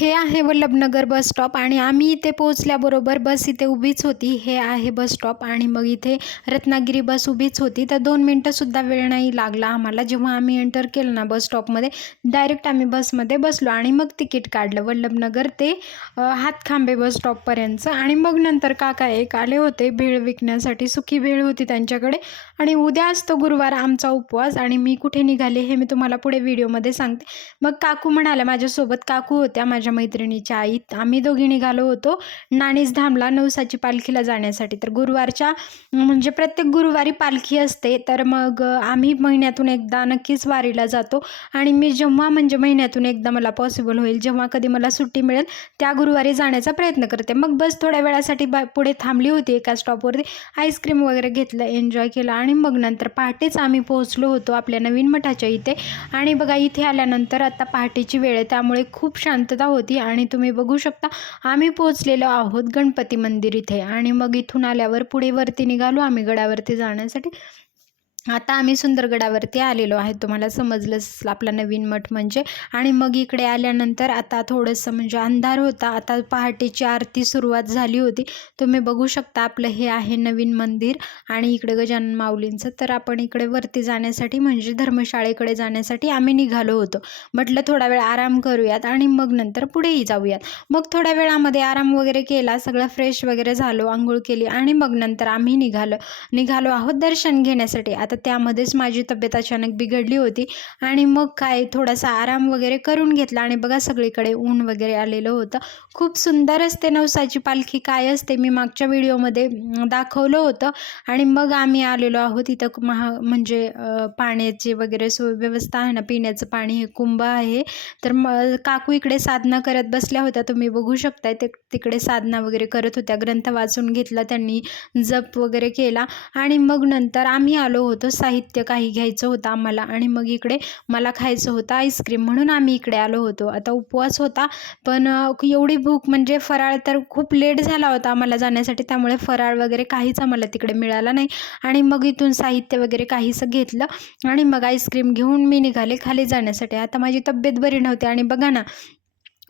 हे आहे Vallabhnagar bus stop आणि आम्ही इथे पोहोचल्याबरोबर बस इथे उभीच होती। हे आहे बस स्टॉप आणि मग इथे रत्नागिरी बस उभीच होती। तर 2 मिनिटंसुद्धा वेळ नाही लागला आम्हाला। जेव्हा आम्ही एंटर केलं ना बस स्टॉपमध्ये, डायरेक्ट आम्ही बसमध्ये बसलो आणि मग तिकीट काढलं वल्लभनगर ते हातखांबे बस स्टॉपपर्यंतचं। आणि मग नंतर काका एक आले होते भेळ विकण्यासाठी, सुकी भेळ होती त्यांच्याकडे। आणि उद्या असतो गुरुवार आमचा उपवास आणि मी कुठे निघाले हे मी तुम्हाला पुढे व्हिडिओमध्ये सांगते। मग काकू म्हणाल्या, माझ्यासोबत काकू होत्या माझ्या मैत्रिणीच्या आई, आम्ही दोघी निघालो होतो नाणीज धामला नवसाची पालखीला जाण्यासाठी। तर गुरुवारच्या म्हणजे प्रत्येक गुरुवारी पालखी असते, तर मग आम्ही महिन्यातून एकदा नक्कीच वारीला जातो। आणि मी जेव्हा म्हणजे महिन्यातून एकदा मला पॉसिबल होईल, जेव्हा कधी मला सुट्टी मिळेल त्या गुरुवारी जाण्याचा प्रयत्न करते। मग बस थोड्या वेळासाठी पुढे थांबली होती एका स्टॉपवरती, आईस्क्रीम वगैरे घेतलं, एन्जॉय केलं आणि मग नंतर पहाटेच आम्ही पोहोचलो होतो आपल्या नवीन मठाच्या इथे। आणि बघा इथे आल्यानंतर आता पहाटेची वेळ आहे, त्यामुळे खूप शांतता होती आणि तुम्ही बघू शकता आम्ही पोहोचलेलो आहोत गणपती मंदिर इथे। आणि मग इथून आल्यावर पुढे वरती निघालो आम्ही गडावरती जाण्यासाठी। आता आम्ही सुंदरगडावरती आलेलो आहे, तुम्हाला समजलंच आपला नवीन मठ म्हणजे। आणि मग इकडे आल्यानंतर आता थोडंसं म्हणजे अंधार होता, आता पहाटेची आरती सुरुवात झाली होती। तुम्ही बघू शकता आपलं हे आहे नवीन मंदिर आणि इकडे गजानन माऊलींचं। तर आपण इकडे वरती जाण्यासाठी म्हणजे धर्मशाळेकडे जाण्यासाठी आम्ही निघालो होतो। म्हटलं थोडा वेळ आराम करूयात आणि मग नंतर पुढेही जाऊयात। मग थोड्या वेळामध्ये आराम वगैरे केला, सगळं फ्रेश वगैरे झालो, आंघोळ केली आणि मग नंतर आम्ही निघालो आहोत दर्शन घेण्यासाठी। आता त्यामध्येच माझी तब्येत अचानक बिघडली होती आणि मग काय थोडासा आराम वगैरे करून घेतला। आणि बघा सगळीकडे ऊन वगैरे आलेलं होतं। खूप सुंदर असते नवसाची पालखी, काय असते मी मागच्या व्हिडिओमध्ये दाखवलं होतं। आणि मग आम्ही आलेलो आहोत इथं म्हणजे पाण्याची वगैरे सोय व्यवस्था आहे ना, पिण्याचं पाणी, हे कुंभ आहे। तर काकू इकडे साधना करत बसल्या होत्या, तुम्ही बघू शकताय ते तिकडे साधना वगैरे करत होत्या, ग्रंथ वाचून घेतला त्यांनी, जप वगैरे केला। आणि मग नंतर आम्ही आलो होतो, साहित्य काही घ्यायचं होतं आम्हाला आणि मग इकडे मला खायचं होतं आईस्क्रीम, म्हणून आम्ही इकडे आलो होतो। आता उपवास होता पण एवढी भूक म्हणजे फराळ तर खूप लेट झाला होता आम्हाला जाण्यासाठी, त्यामुळे फराळ वगैरे काहीच आम्हाला तिकडे मिळाला नाही। आणि मग इथून साहित्य वगैरे काहीसं घेतलं आणि मग आईस्क्रीम घेऊन मी निघाले खाली जाण्यासाठी। आता माझी तब्येत बरी नव्हती आणि बघा ना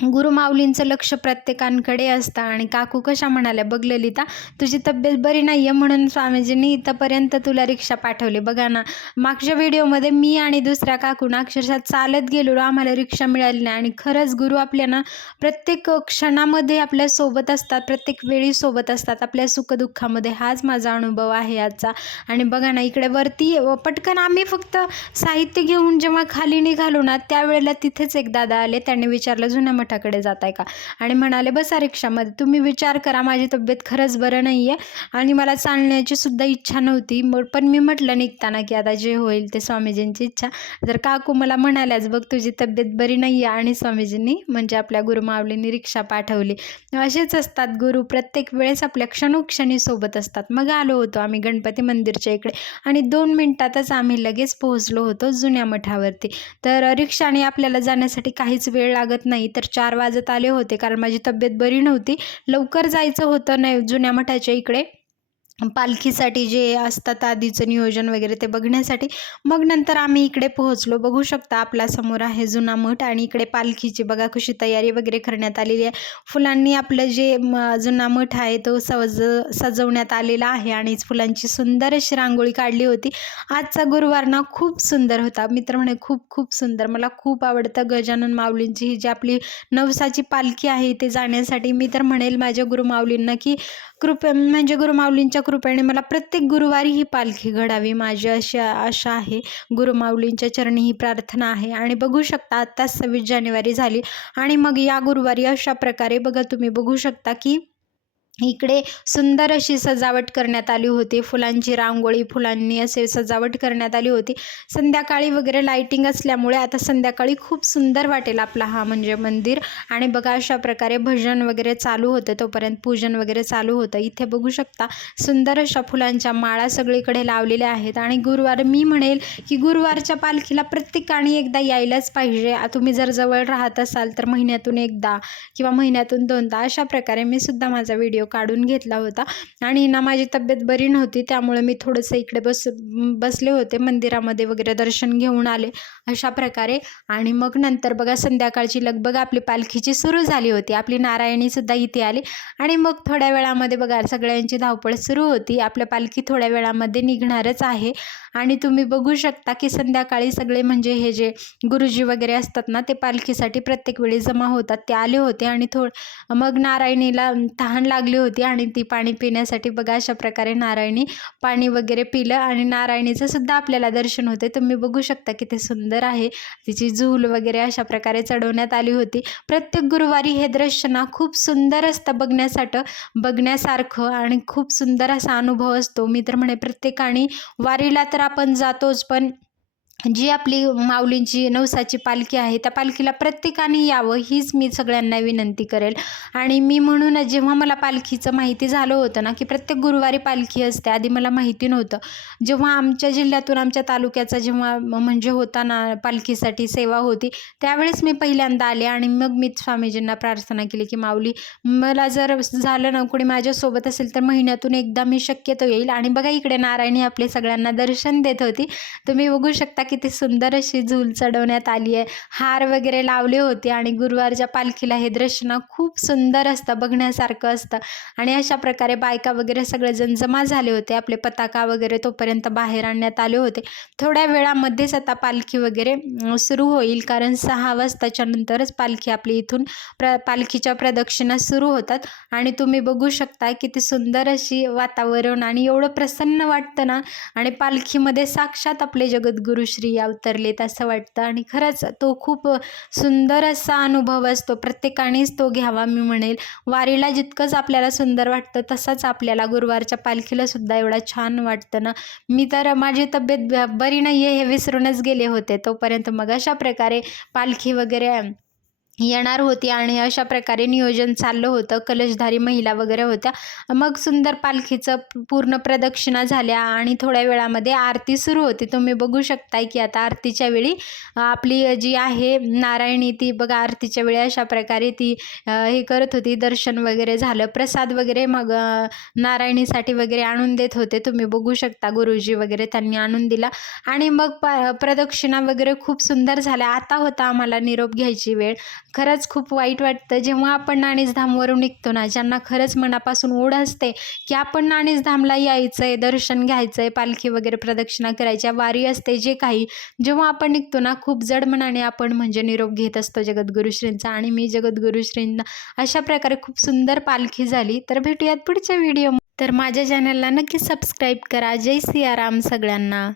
गुरुमाऊलींचं लक्ष प्रत्येकांकडे असतं। आणि काकू कशा म्हणाल्या, बघ ललिता तुझी तब्येत बरी नाही आहे म्हणून स्वामीजींनी इथंपर्यंत तुला रिक्षा पाठवली। बघा ना मागच्या व्हिडिओमध्ये मी आणि दुसऱ्या काकून अक्षरशः चालत गेलो, आम्हाला रिक्षा मिळाली नाही। आणि खरंच गुरु आपल्याला प्रत्येक क्षणामध्ये आपल्या सोबत असतात, प्रत्येक वेळी सोबत असतात आपल्या सुखदुःखामध्ये, हाच माझा अनुभव आहे आजचा। आणि बघा ना इकडे वरती पटकन आम्ही फक्त साहित्य घेऊन जेव्हा खाली निघालो ना, त्यावेळेला तिथेच एक दादा आले, त्यांनी विचारलं जुन्या मठाकडे जाताय का, आणि म्हणाले बसा रिक्षामध्ये। तुम्ही विचार करा माझी तब्येत खरंच बरं नाही आहे आणि मला चालण्याची सुद्धा इच्छा नव्हती, पण मी म्हटलं निघताना की आता जे होईल ते स्वामीजींची इच्छा। तर काकू मला म्हणाल्याच, बघ तुझी तब्येत बरी नाही आहे आणि स्वामीजींनी म्हणजे आपल्या गुरुमाऊलींनी रिक्षा पाठवली। असेच असतात गुरु, प्रत्येक वेळेस आपल्या क्षणोक्षणी सोबत असतात। मग आलो होतो आम्ही गणपती मंदिरच्या इकडे आणि 2 मिनिटातच आम्ही लगेच पोहोचलो होतो जुन्या मठावरती। तर रिक्षाने आपल्याला जाण्यासाठी काहीच वेळ लागत नाही, तर 4 वाजत आले होते कारण माझी तब्येत बरी नव्हती, लवकर जायचं होतं नाही जुन्या मठाच्या इकडे पालखीसाठी जे असतात आधीचं नियोजन वगैरे ते बघण्यासाठी। मग नंतर आम्ही इकडे पोहोचलो, बघू शकता आपल्या समोर आहे जुना मठ आणि इकडे पालखीची बघा कशी तयारी वगैरे करण्यात आलेली आहे। फुलांनी आपलं जे जुना मठ आहे तो सजवण्यात आलेला आहे आणि फुलांची सुंदर अशी रांगोळी काढली होती। आजचा गुरुवार ना खूप सुंदर होता, मित्र म्हणे खूप खूप सुंदर। मला खूप आवडतं गजानन माऊलींची ही जी आपली नवसाची पालखी आहे ते जाण्यासाठी। मी तर म्हणेल माझ्या गुरुमाऊलींना की म्हणजे गुरुमाऊलींच्या कृपेने मला प्रत्येक गुरुवारी ही पालखी घडावी, माझी अशी आशा आहे, गुरुमाऊलींच्या चरणी ही प्रार्थना आहे। आणि बघू शकता आत्ताच 26 जानेवारी झाली आणि मग या गुरुवारी अशा प्रकारे बघा तुम्ही बघू शकता की इकडे सुंदर अशी सजावट करण्यात आली होती, फुलांची रांगोळी, फुलांनी असे सजावट करण्यात आली होती। संध्याकाळी वगैरे लाईटिंग असल्यामुळे आता संध्याकाळी खूप सुंदर वाटेल आपला हा म्हणजे मंदिर। आणि बघा अशा प्रकारे भजन वगैरे चालू होतं, तोपर्यंत पूजन वगैरे चालू होतं। इथे बघू शकता सुंदर अशा फुलांच्या माळा सगळीकडे लावलेल्या आहेत। आणि गुरुवार मी म्हणेल की गुरुवारच्या पालखीला प्रत्येकाने एकदा यायलाच पाहिजे। तुम्ही जर जवळ राहत असाल तर महिन्यातून एकदा किंवा महिन्यातून 2दा अशा प्रकारे मी सुद्धा माझा व्हिडिओ काढून घेतला होता. आणि ना माझी तब्येत बरी नव्हती, त्यामुळे मी थोडंसं इकडे बसले होते मंदिरामध्ये वगैरे, दर्शन घेऊन आले अशा प्रकारे. आणि मग नंतर बघा संध्याकाळची लगबग आपली पालखीची सुरू झाली होती. आपली नारायणीसुद्धा इथे आली आणि मग थोड्या वेळामध्ये बघा सगळ्यांची धावपळ सुरू होती. आपल्या पालखी थोड्या वेळामध्ये निघणारच आहे. आणि तुम्ही बघू शकता की संध्याकाळी सगळे म्हणजे हे जे गुरुजी वगैरे असतात ना, ते पालखीसाठी प्रत्येक वेळी जमा होतात. ते आले होते आणि मग नारायणीला तहान लागली होती आणि ती पाणी पिण्यासाठी बघा अशा प्रकारे नारायणी पाणी वगैरे पिलं. आणि नारायणीचं सुद्धा आपल्याला दर्शन होते. तुम्ही बघू शकता किती सुंदर आहे. तिची झूल वगैरे अशा प्रकारे चढवण्यात आली होती. प्रत्येक गुरुवारी हे दृश्य ना खूप सुंदर असतं बघण्यासारखं आणि खूप सुंदर असा अनुभव असतो. मी तर म्हणे प्रत्येकाने वारीला तर आपण जातोच, पण जी आपली माऊलींची नवसाची पालखी आहे त्या पालखीला प्रत्येकाने यावं हीच मी सगळ्यांना विनंती करेल. आणि मी म्हणूनच जेव्हा मला पालखीचं माहिती झालं होतं ना की प्रत्येक गुरुवारी पालखी असते, आधी मला माहिती नव्हतं. जेव्हा आमच्या जिल्ह्यातून आमच्या तालुक्याचा जेव्हा म्हणजे होता ना पालखीसाठी सेवा होती, त्यावेळेस मी पहिल्यांदा आले. आणि मग मी स्वामीजींना प्रार्थना केली की माऊली, मला जर झालं ना कोणी माझ्यासोबत असेल तर महिन्यातून एकदा मी शक्यतो येईल. आणि बघा इकडे नारायणी आपले सगळ्यांना दर्शन देत होती. तुम्ही बघू शकता किती सुंदर अशी झूल चढवण्यात आली आहे. हार वगैरे लावले होते आणि गुरुवारच्या पालखीला हे दृश्य ना खूप सुंदर असतं, बघण्यासारखं असतं. आणि अशा प्रकारे बायका वगैरे सगळेजण जमा झाले होते. आपले पताका वगैरे तोपर्यंत बाहेर आणण्यात आले होते. थोड्या वेळामध्येच आता पालखी वगैरे सुरू होईल, कारण 6 वाजताच्या नंतरच पालखी आपली इथून पालखीच्या प्रदक्षिणा सुरू होतात. आणि तुम्ही बघू शकता किती सुंदर अशी वातावरण आणि एवढं प्रसन्न वाटतं ना. आणि पालखीमध्ये साक्षात आपले जगद्गुरु श्री अवतरलेत असं वाटतं. आणि खरंच तो खूप सुंदर असा अनुभव असतो, प्रत्येकानेच तो घ्यावा मी म्हणेल. वारीला जितकंच आपल्याला सुंदर वाटतं तसंच आपल्याला गुरुवारच्या पालखीला सुद्धा एवढा छान वाटतं ना. मी तर माझी तब्येत बरी नाही आहे हे विसरूनच गेले होते तोपर्यंत. मग अशा प्रकारे पालखी वगैरे येणार होती आणि अशा प्रकारे नियोजन चाललं होतं. कलशधारी महिला वगैरे होत्या. मग सुंदर पालखीचं पूर्ण प्रदक्षिणा झाल्या आणि थोड्या वेळामध्ये आरती सुरू होती. तुम्ही बघू शकताय की आता आरतीच्या वेळी आपली जी आहे नारायणी ती बघा आरतीच्या वेळी अशा प्रकारे ती हे करत होती. दर्शन वगैरे झालं, प्रसाद वगैरे मग नारायणीसाठी वगैरे आणून देत होते. तुम्ही बघू शकता गुरुजी वगैरे त्यांनी आणून दिला. आणि मग प्रदक्षिणा वगैरे खूप सुंदर झाल्या. आता होता आम्हाला निरोप घ्यायची वेळ. खरंच खूप वाईट वाटतं जेव्हा आपण नाणीजधामवरून निघतो ना, ज्यांना खरंच मनापासून ओढ असते की आपण नाणीजधामला यायचंय, दर्शन घ्यायचंय, पालखी वगैरे प्रदक्षिणा करायच्या, वारी असते जे काही, जेव्हा आपण निघतो ना खूप जड मनाने आपण म्हणजे निरोप घेत असतो जगद्गुरुश्रींचा. आणि मी जगद्गुरुश्रींना अशा प्रकारे खूप सुंदर पालखी झाली. तर भेटूयात पुढच्या व्हिडिओ. तर माझ्या चॅनलला नक्की सबस्क्राईब करा. जय सियाराम सगळ्यांना.